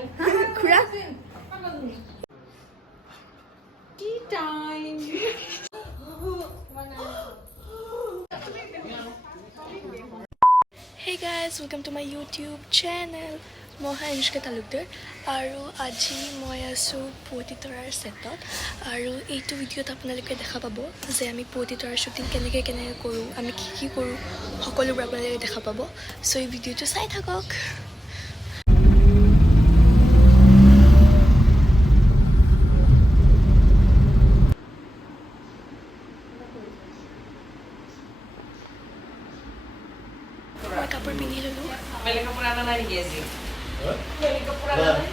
style. Kura. Tea time. Hey guys, welcome to my YouTube channel. মই অনুষ্কা তালুকদাৰ আৰু আজি মই আছোঁ পুৱতি তৰাৰ ছেটত আৰু এইটো ভিডিঅ'ত আপোনালোকে দেখা পাব যে আমি পুৱতি তৰাৰ শ্বুটিং কেনেকৈ কৰোঁ, আমি কি কৰোঁ, সকলোবোৰ আপোনালোকে দেখা পাব। চ' এই ভিডিঅ'টো চাই থাকক। মই কাপোৰ পিন্ধি ল'লোঁ। Balik ka pura na nani Gezi. Balik ka pura na nani.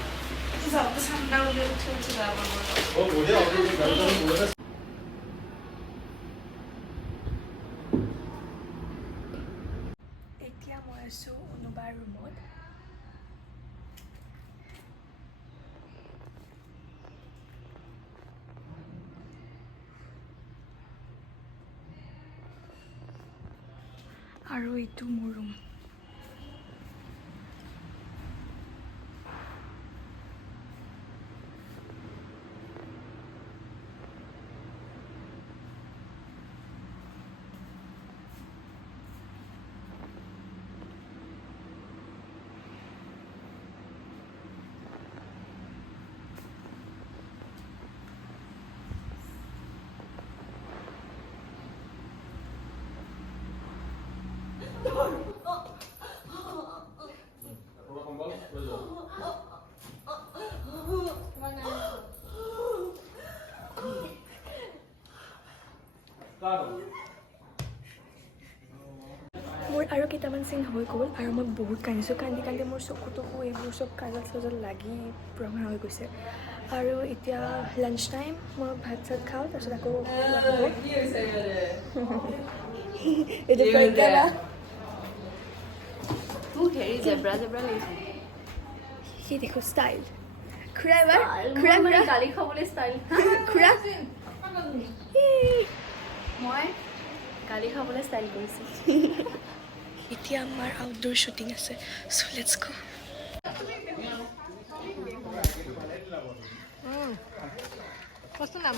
Ito sa sandal ulit sila mama. Oh, boleh aku boleh. এতিয়া মই আছোঁ অনুবাৰ ৰুমত। আৰু এইটো মোৰ ৰুম। মোৰ আৰু কেইটামান চিন হৈ গ'ল আৰু মই বহুত কান্দিছোঁ। কান্দি কান্দি মোৰ চকুতো এইবোৰ চব কাজল চাজল লাগি ৰঙা হৈ গৈছে। আৰু এতিয়া লাঞ্চ টাইম, মই ভাত চাত খাওঁ, তাৰপিছত আকৌ সি দেখো ষ্টাইল খুৰা এবাৰ খুৰা খুৰা গালি খাবলৈ ষ্টাইল। খুৰা মই গালি খাবলৈ ষ্টাইল কৰিছোঁ। এতিয়া আমাৰ আউটডোৰ শ্বুটিং আছে। চ' লেটছ গো। কচোন নাম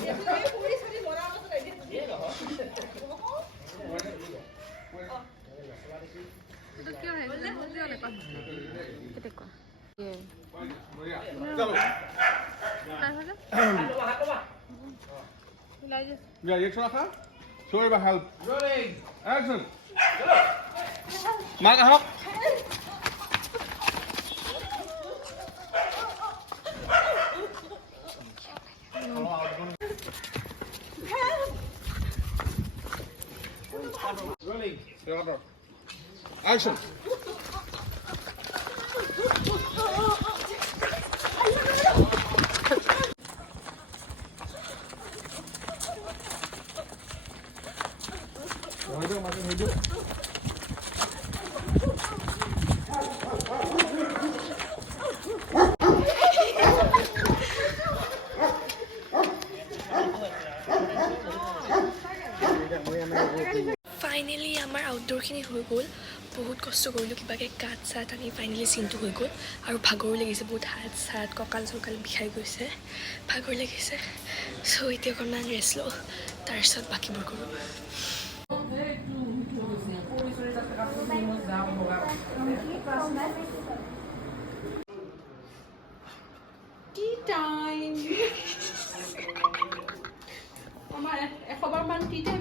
Ya, jetzt schon nachher? So überhalb. Rolling. Action. Mark hopp. Rolling. Action. Finally আমাৰ আউটডোৰখিনি হৈ গ'ল। বহুত কষ্ট কৰিলোঁ, কিবাকৈ কাঠ চাট আনি ফাইনেলি চিনটো হৈ গ'ল। আৰু ভাগৰো লাগিছে বহুত, হাত চাত কঁকাল চকাল বিষাই গৈছে, ভাগৰ লাগিছে। চ' এতিয়া অকণমান ৰেষ্ট লওঁ, তাৰপিছত বাকীবোৰ কৰোঁ। tea time. আমাৰ 100 বাৰ মান tea time